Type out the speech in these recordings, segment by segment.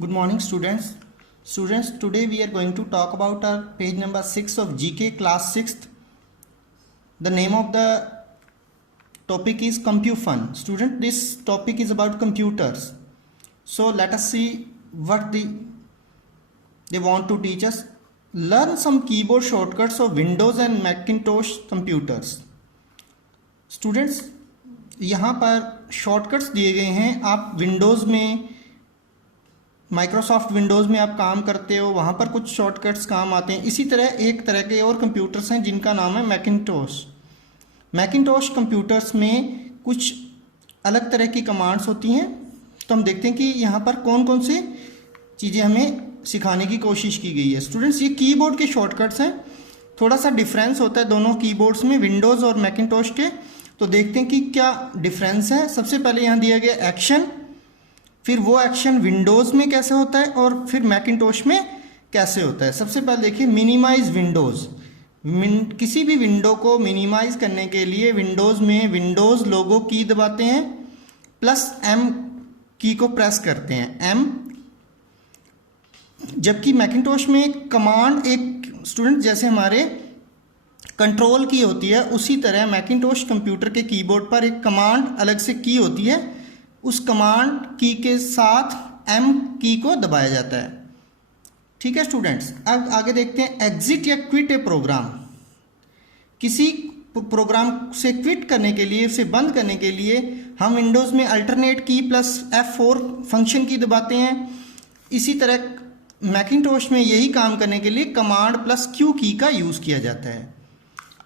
Good morning, students. Students, today we are going to talk about our page number 6 of GK class 6th. The name of the topic is CompuFun. Student, this topic is about computers. So let us see what they want to teach us. Learn some keyboard shortcuts of Windows and Macintosh computers. Students, यहाँ पर shortcuts दिए गए हैं. आप Windows में, Microsoft Windows में आप काम करते हो, वहाँ पर कुछ शॉर्टकट्स काम आते हैं. इसी तरह एक तरह के और कंप्यूटर्स हैं जिनका नाम है मैकिन्टोश. मैकिन्टोश कंप्यूटर्स में कुछ अलग तरह की कमांड्स होती हैं. तो हम देखते हैं कि यहाँ पर कौन कौन सी चीज़ें हमें सिखाने की कोशिश की गई है. स्टूडेंट्स, ये कीबोर्ड के शॉर्टकट्स हैं. थोड़ा सा डिफरेंस होता है दोनों कीबोर्ड्स में, विंडोज़ और मैकिन्टोश के. तो देखते हैं कि क्या डिफरेंस है. सबसे पहले यहाँ दिया गया एक्शन, फिर वो एक्शन विंडोज़ में कैसे होता है और फिर मैकिन्टोश में कैसे होता है. सबसे पहले देखिए मिनिमाइज विंडोज़. किसी भी विंडो को मिनिमाइज करने के लिए विंडोज़ में विंडोज़ लोगो की दबाते हैं प्लस एम की को प्रेस करते हैं, एम. जबकि मैकिन्टोश में कमांड एक स्टूडेंट जैसे हमारे कंट्रोल की होती है, उसी तरह मैकिन्टोश कंप्यूटर के कीबोर्ड पर एक कमांड अलग से की होती है. उस कमांड की के साथ एम की को दबाया जाता है. ठीक है स्टूडेंट्स. अब आगे देखते हैं एग्जिट या क्विट ए प्रोग्राम. किसी प्रोग्राम से क्विट करने के लिए, उसे बंद करने के लिए हम विंडोज़ में अल्टरनेट की प्लस F4 फंक्शन की दबाते हैं. इसी तरह मैकिन्टोश में यही काम करने के लिए कमांड प्लस क्यू की का यूज़ किया जाता है.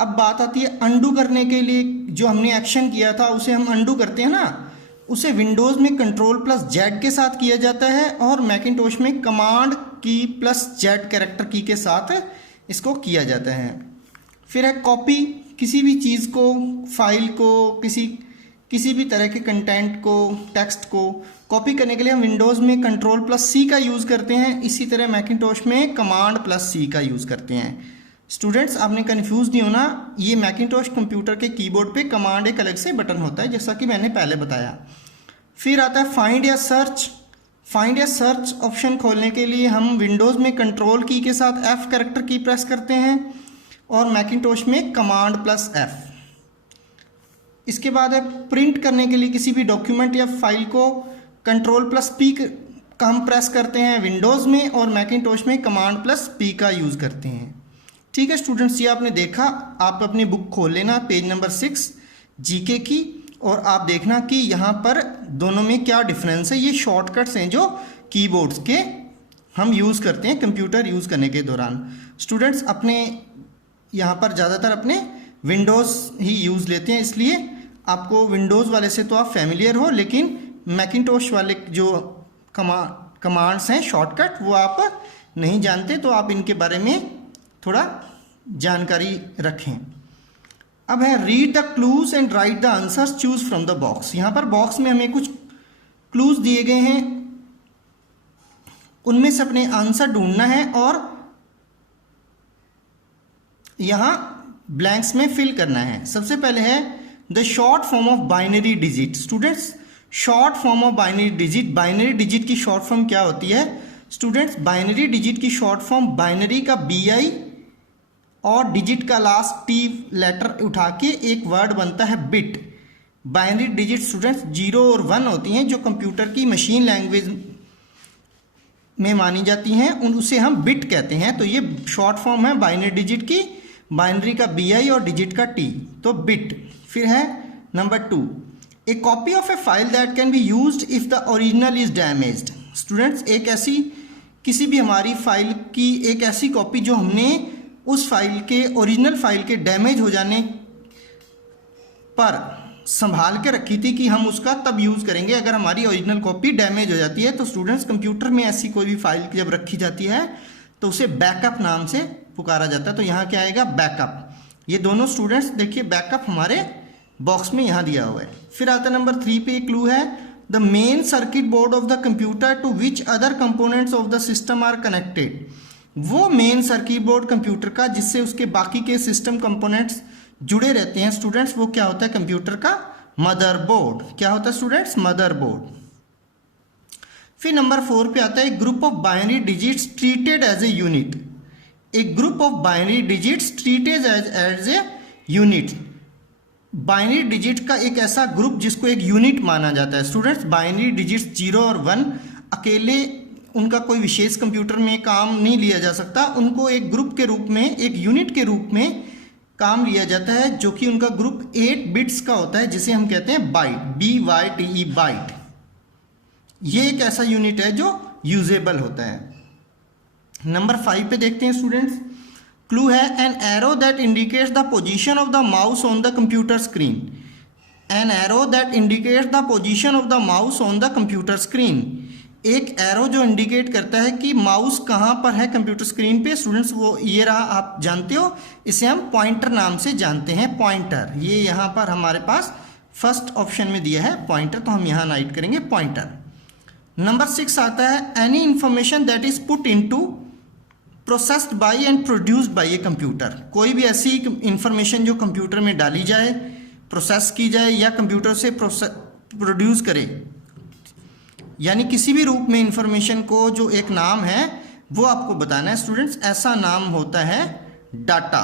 अब बात आती है अंडू करने के लिए. जो हमने एक्शन किया था उसे हम अंडू करते हैं ना, उसे विंडोज़ में कंट्रोल प्लस जेड के साथ किया जाता है और मैकिन्टोश में कमांड की प्लस जेड कैरेक्टर की के साथ इसको किया जाता है. फिर है कॉपी. किसी भी चीज़ को, फाइल को, किसी भी तरह के कंटेंट को, टेक्स्ट को कॉपी करने के लिए हम विंडोज़ में कंट्रोल प्लस सी का यूज़ करते हैं. इसी तरह मैकिन्टोश में कमांड प्लस सी का यूज़ करते हैं. स्टूडेंट्स, आपने कंफ्यूज नहीं होना. ये मैकिन्टोश कंप्यूटर के कीबोर्ड पे कमांड एक अलग से बटन होता है, जैसा कि मैंने पहले बताया. फिर आता है फाइंड या सर्च. फाइंड या सर्च ऑप्शन खोलने के लिए हम विंडोज़ में कंट्रोल की के साथ एफ कैरेक्टर की प्रेस करते हैं और मैकिन्टोश में कमांड प्लस एफ. इसके बाद है प्रिंट करने के लिए किसी भी डॉक्यूमेंट या फाइल को कंट्रोल प्लस पी का हम प्रेस करते हैं विंडोज़ में और मैकिन्टोश में कमांड प्लस पी का यूज़ करते हैं. ठीक है स्टूडेंट्स, ये आपने देखा. आप अपनी बुक खोल लेना पेज नंबर 6 जीके की और आप देखना कि यहाँ पर दोनों में क्या डिफरेंस है. ये शॉर्टकट्स हैं जो कीबोर्ड्स के हम यूज़ करते हैं कंप्यूटर यूज़ करने के दौरान. स्टूडेंट्स, अपने यहाँ पर ज़्यादातर अपने विंडोज़ ही यूज़ लेते हैं, इसलिए आपको विंडोज़ वाले से तो आप फैमिलियर हो, लेकिन मैकिन्टोश वाले जो कमांड्स हैं शॉर्टकट वो आप नहीं जानते, तो आप इनके बारे में थोड़ा जानकारी रखें. अब है read the clues and right the answers, choose from the box. यहाँ पर बॉक्स में हमें कुछ क्लूज दिए गए हैं, उनमें से अपने आंसर ढूंढना है और यहाँ ब्लैंक्स में फिल करना है. सबसे पहले है the short form of binary digit. Students, short form of binary digit. Binary digit की शॉर्ट फॉर्म क्या होती है स्टूडेंट्स? बाइनरी डिजिट की शॉर्ट फॉर्म बाइनरी का BI और डिजिट का लास्ट T लेटर उठा के एक वर्ड बनता है बिट. बाइनरी डिजिट स्टूडेंट्स 0 और 1 होती हैं जो कंप्यूटर की मशीन लैंग्वेज में मानी जाती हैं, उसे हम बिट कहते हैं. तो ये शॉर्ट फॉर्म है बाइनरी डिजिट की, बाइनरी का BI और डिजिट का T, तो बिट. फिर है number 2, A copy of A file that can be used if the original is damaged. Students, एक ऐसी किसी भी हमारी फाइल की एक ऐसी कॉपी जो हमने उस फाइल के ओरिजिनल फाइल के डैमेज हो जाने पर संभाल के रखी थी कि हम उसका तब यूज़ करेंगे अगर हमारी ओरिजिनल कॉपी डैमेज हो जाती है. तो स्टूडेंट्स, कंप्यूटर में ऐसी कोई भी फाइल जब रखी जाती है तो उसे बैकअप नाम से पुकारा जाता है. तो यहाँ क्या आएगा? बैकअप. ये दोनों स्टूडेंट्स देखिए बैकअप हमारे बॉक्स में यहाँ दिया हुआ है. फिर आता नंबर 3 पे क्लू है the main circuit board of the computer to which other components of the system are connected. वो मेन सर्किट बोर्ड कंप्यूटर का जिससे उसके बाकी के सिस्टम कंपोनेंट्स जुड़े रहते हैं स्टूडेंट्स, वो क्या होता है? कंप्यूटर का मदरबोर्ड. क्या होता है स्टूडेंट्स? मदरबोर्ड. फिर नंबर 4 पे आता है group of binary digits treated as a unit. एक group of binary digits treated as a unit. Binary digit का एक ऐसा ग्रुप जिसको एक यूनिट माना जाता है। स्टूडेंट्स, बाइनरी डिजिट्स 0 और 1 अकेले उनका कोई विशेष कंप्यूटर में काम नहीं लिया जा सकता, उनको एक ग्रुप के रूप में, एक यूनिट के रूप में काम लिया जाता है, जो कि उनका ग्रुप 8 बिट्स का होता है, जिसे हम कहते हैं बाइट, BYTE बाइट। ये एक ऐसा यूनिट है जो यूजेबल होता है। नंबर 5 पे देखते हैं स्टूडेंट्स, क्लू है an arrow that indicates the position of the mouse on the computer screen. An arrow that indicates the position of the mouse on the computer screen. एक arrow जो indicate करता है कि mouse कहाँ पर है computer screen पे। Students, वो ये रहा, आप जानते हो, इसे हम पॉइंटर नाम से जानते हैं, पॉइंटर। ये यहाँ पर हमारे पास फर्स्ट ऑप्शन में दिया है पॉइंटर, तो हम यहाँ राइट करेंगे पॉइंटर। नंबर 6 आता है any information that is put into processed bye and produced by a computer. कोई भी ऐसी इंफॉर्मेशन जो कंप्यूटर में डाली जाए, प्रोसेस की जाए या कंप्यूटर से प्रोड्यूस करे, यानी किसी भी रूप में इंफॉर्मेशन को जो एक नाम है वो आपको बताना है। स्टूडेंट्स, ऐसा नाम होता है डाटा।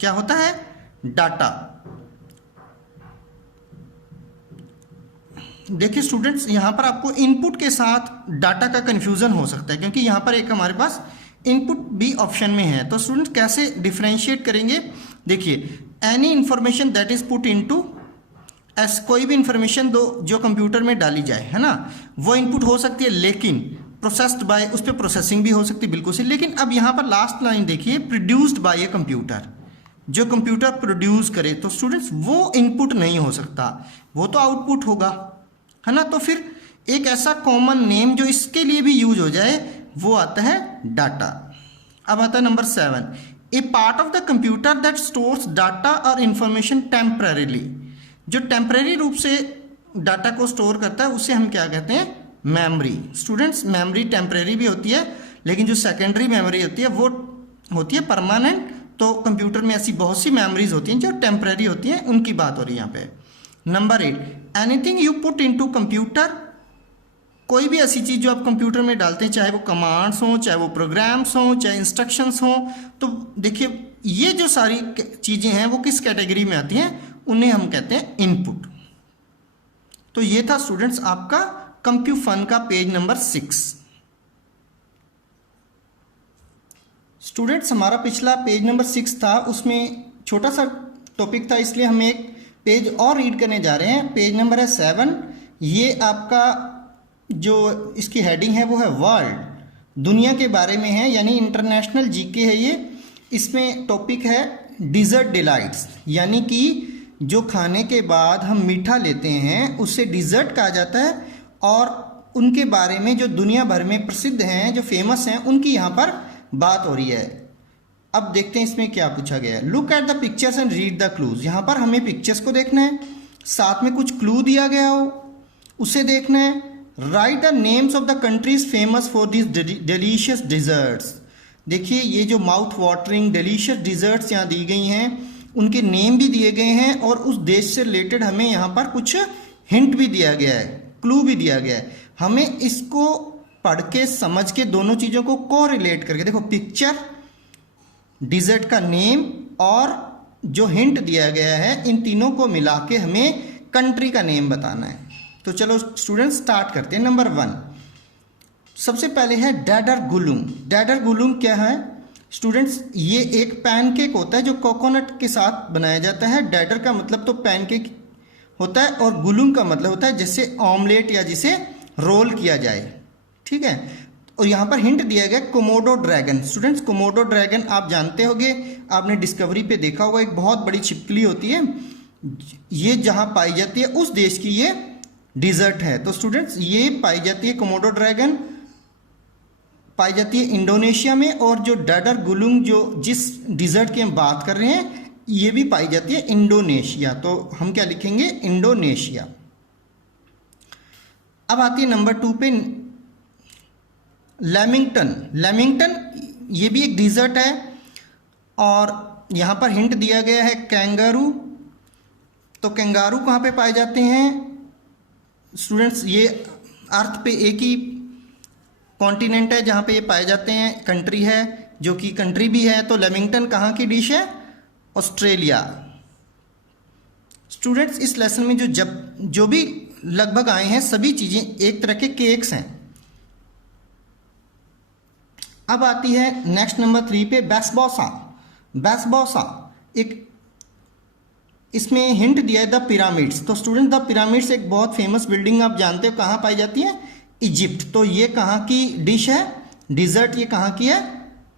क्या होता है? डाटा। देखिए स्टूडेंट्स, यहाँ पर आपको इनपुट के साथ डाटा का कन्फ्यूज़न हो सकता है, क्योंकि यहाँ पर एक हमारे पास इनपुट भी ऑप्शन में है। तो स्टूडेंट्स, कैसे डिफ्रेंशिएट करेंगे? देखिए, any information that is put into, कोई भी इंफॉर्मेशन दो जो कंप्यूटर में डाली जाए, है ना, वो इनपुट हो सकती है, लेकिन प्रोसेस्ड बाय, उस पर प्रोसेसिंग भी हो सकती है, बिल्कुल सही। लेकिन अब यहाँ पर लास्ट लाइन देखिए, प्रोड्यूस्ड बाय ए कंप्यूटर, जो कंप्यूटर प्रोड्यूस करे, तो स्टूडेंट्स वो इनपुट नहीं हो सकता, वो तो आउटपुट होगा, है ना। तो फिर एक ऐसा कॉमन नेम जो इसके लिए भी यूज हो जाए, वो आता है डाटा। अब आता है number 7, A part of the computer that stores data और इंफॉर्मेशन टेम्परेरीली। जो टेम्परेरी रूप से डाटा को स्टोर करता है उसे हम क्या कहते हैं? मेमोरी। स्टूडेंट्स, मेमोरी टेम्परेरी भी होती है, लेकिन जो सेकेंडरी मेमोरी होती है वो होती है परमानेंट। तो कंप्यूटर में ऐसी बहुत सी मेमोरीज होती हैं जो टेम्परेरी होती हैं, उनकी बात हो रही है यहाँ पे। Number 8, anything you put into computer. कोई भी ऐसी चीज़ जो आप कंप्यूटर में डालते हैं, चाहे वो कमांड्स हों, चाहे वो प्रोग्राम्स हों, चाहे इंस्ट्रक्शंस हों, तो देखिए ये जो सारी चीज़ें हैं वो किस कैटेगरी में आती हैं? उन्हें हम कहते हैं इनपुट। तो ये था स्टूडेंट्स आपका कंप्यूफन का पेज नंबर 6। स्टूडेंट्स, हमारा पिछला पेज नंबर 6 था, उसमें छोटा सा टॉपिक था, इसलिए हम एक पेज और रीड करने जा रहे हैं। पेज नंबर है 7। ये आपका जो इसकी हेडिंग है वो है वर्ल्ड, दुनिया के बारे में है, यानी इंटरनेशनल जीके है ये। इसमें टॉपिक है डिज़र्ट डिलाइट्स, यानी कि जो खाने के बाद हम मीठा लेते हैं उससे डिज़र्ट कहा जाता है, और उनके बारे में जो दुनिया भर में प्रसिद्ध हैं, जो फेमस हैं, उनकी यहाँ पर बात हो रही है। अब देखते हैं इसमें क्या पूछा गया है। Look at the pictures and read the clues. यहाँ पर हमें पिक्चर्स को देखना है, साथ में कुछ क्लू दिया गया हो उसे देखना है। Right the names of the countries famous for this delicious desserts. देखिए, ये जो माउथ वाटरिंग डिलीशियस डिज़र्ट्स यहाँ दी गई हैं, उनके नेम भी दिए गए हैं, और उस देश से रिलेटेड हमें यहाँ पर कुछ हिंट भी दिया गया है, क्लू भी दिया गया है। हमें इसको पढ़ के समझ के दोनों चीज़ों को कोरिलेट करके, देखो पिक्चर, डिज़र्ट का नेम और जो हिंट दिया गया है, इन तीनों को मिला के हमें कंट्री का नेम बताना है। तो चलो स्टूडेंट्स स्टार्ट करते हैं। नंबर 1, सबसे पहले है डैडर गुलुंग। डैडर गुलुंग क्या है स्टूडेंट्स? ये एक पैनकेक होता है जो कोकोनट के साथ बनाया जाता है। डैडर का मतलब तो पैनकेक होता है, और गुलुंग का मतलब होता है जैसे ऑमलेट या जिसे रोल किया जाए, ठीक है। और यहाँ पर हिंट दिया गया Komodo dragon. Students, Komodo dragon आप जानते होंगे, आपने डिस्कवरी पे देखा होगा, एक बहुत बड़ी छिपकली होती है, ये जहाँ पाई जाती है उस देश की ये डिज़र्ट है। तो स्टूडेंट्स, ये पाई जाती है, कोमोडो ड्रैगन पाई जाती है इंडोनेशिया में, और जो डैडर गुलुंग जो जिस डिज़र्ट की हम बात कर रहे हैं, ये भी पाई जाती है इंडोनेशिया। तो हम क्या लिखेंगे? इंडोनेशिया। अब आती है नंबर 2 पे लेमिंगटन। लेमिंगटन ये भी एक डिज़र्ट है, और यहाँ पर हिंट दिया गया है कैंगारू। तो कैंगारू कहाँ पे पाए जाते हैं स्टूडेंट्स? ये अर्थ पे एक ही कॉन्टिनेंट है जहाँ पे ये पाए जाते हैं, कंट्री है जो कि कंट्री भी है। तो लेमिंगटन कहाँ की डिश है? ऑस्ट्रेलिया। स्टूडेंट्स इस लेसन में जो भी लगभग आए हैं सभी चीज़ें एक तरह के केक्स हैं। अब आती है नेक्स्ट नंबर 3 पे बैसबोसा। बैसबोसा एक, इसमें हिंट दिया है द पिरामिड्स। तो स्टूडेंट द पिरामिड्स एक बहुत फेमस बिल्डिंग आप जानते हो कहाँ पाई जाती है? इजिप्ट। तो ये कहाँ की डिश है? डिज़र्ट ये कहाँ की है?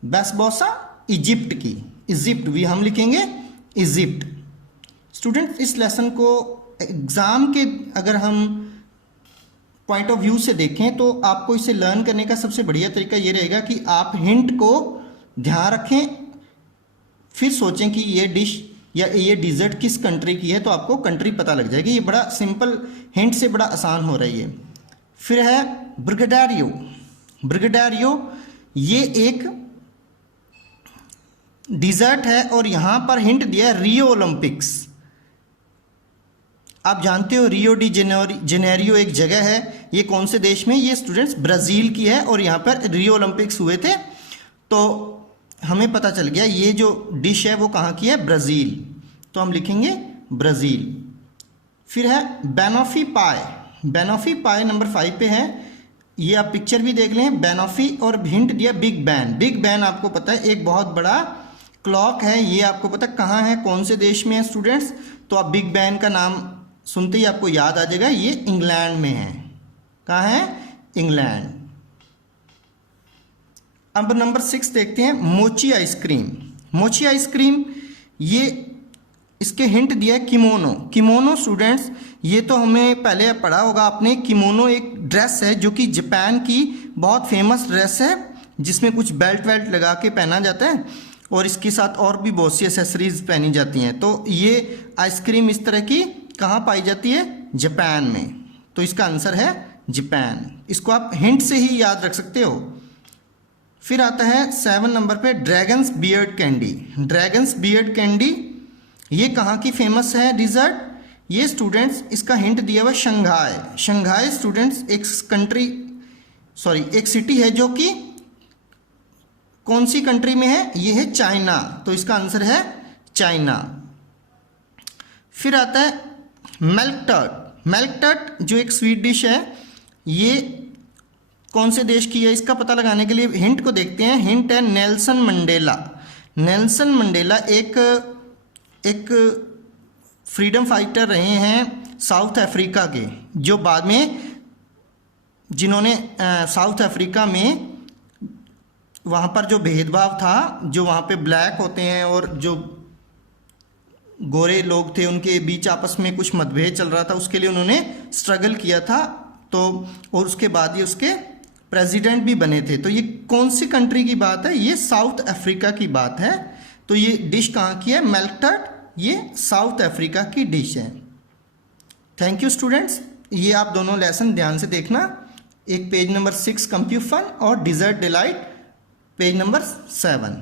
बैसबोसा इजिप्ट की। इजिप्ट भी हम लिखेंगे इजिप्ट। स्टूडेंट इस लेसन को एग्ज़ाम के अगर हम पॉइंट ऑफ व्यू से देखें तो आपको इसे लर्न करने का सबसे बढ़िया तरीका ये रहेगा कि आप हिंट को ध्यान रखें, फिर सोचें कि ये डिश या ये डिज़र्ट किस कंट्री की है, तो आपको कंट्री पता लग जाएगी। ये बड़ा सिंपल हिंट से बड़ा आसान हो रही है। फिर है ब्रिगेडारियो। ब्रिगेडारियो ये एक डिज़र्ट है और यहाँ पर हिंट दिया है रियो ओलंपिक्स। आप जानते हो रियो डी जेनेरियो एक जगह है, ये कौन से देश में? ये स्टूडेंट्स ब्राज़ील की है और यहाँ पर रियो ओलंपिक्स हुए थे। तो हमें पता चल गया ये जो डिश है वो कहाँ की है? ब्राज़ील। तो हम लिखेंगे ब्राज़ील। फिर है बैनॉफी पाए। बैनॉफी पाए नंबर 5 पे है। ये आप पिक्चर भी देख लें, बैनॉफी, और हिंट दिया बिग बैन। बिग बैन आपको पता है एक बहुत बड़ा क्लॉक है, ये आपको पता कहाँ है, कौन से देश में है स्टूडेंट्स? तो आप बिग बैन का नाम सुनते ही आपको याद आ जाएगा, ये इंग्लैंड में है। कहाँ है? इंग्लैंड। अब नंबर 6 देखते हैं, मोची आइसक्रीम। मोची आइसक्रीम ये इसके हिंट दिया है किमोनो। किमोनो स्टूडेंट्स ये तो हमें पहले पढ़ा होगा आपने। किमोनो एक ड्रेस है जो कि जापान की बहुत फेमस ड्रेस है, जिसमें कुछ बेल्ट वेल्ट लगा के पहना जाता है और इसके साथ और भी बहुत सी एसेसरीज पहनी जाती हैं। तो ये आइसक्रीम इस तरह की कहाँ पाई जाती है? जापान में। तो इसका आंसर है जापान। इसको आप हिंट से ही याद रख सकते हो। फिर आता है 7 नंबर पे dragons beard candy. Dragons beard candy ये कहाँ की फेमस है डिज़र्ट? ये स्टूडेंट्स इसका हिंट दिया हुआ शंघाई। शंघाई स्टूडेंट्स एक सिटी है जो कि कौन सी कंट्री में है? ये है चाइना। तो इसका आंसर है चाइना। फिर आता है मिल्क टर्ट। मिल्क टर्ट जो एक स्वीट डिश है, ये कौन से देश की है? इसका पता लगाने के लिए हिंट को देखते हैं। हिंट है नेल्सन मंडेला। नेल्सन मंडेला एक फ्रीडम फाइटर रहे हैं साउथ अफ्रीका के, जो बाद में जिन्होंने साउथ अफ्रीका में वहाँ पर जो भेदभाव था, जो वहाँ पे ब्लैक होते हैं और जो गोरे लोग थे उनके बीच आपस में कुछ मतभेद चल रहा था, उसके लिए उन्होंने स्ट्रगल किया था। तो और उसके बाद ये उसके प्रेसिडेंट भी बने थे। तो ये कौन सी कंट्री की बात है? ये साउथ अफ्रीका की बात है। तो ये डिश कहाँ की है? मिल्क टर्ट ये साउथ अफ्रीका की डिश है। Thank you students. ये आप दोनों लेसन ध्यान से देखना। एक पेज नंबर 6 कंप्यूफन और डिज़र्ट डिलाइट पेज नंबर 7।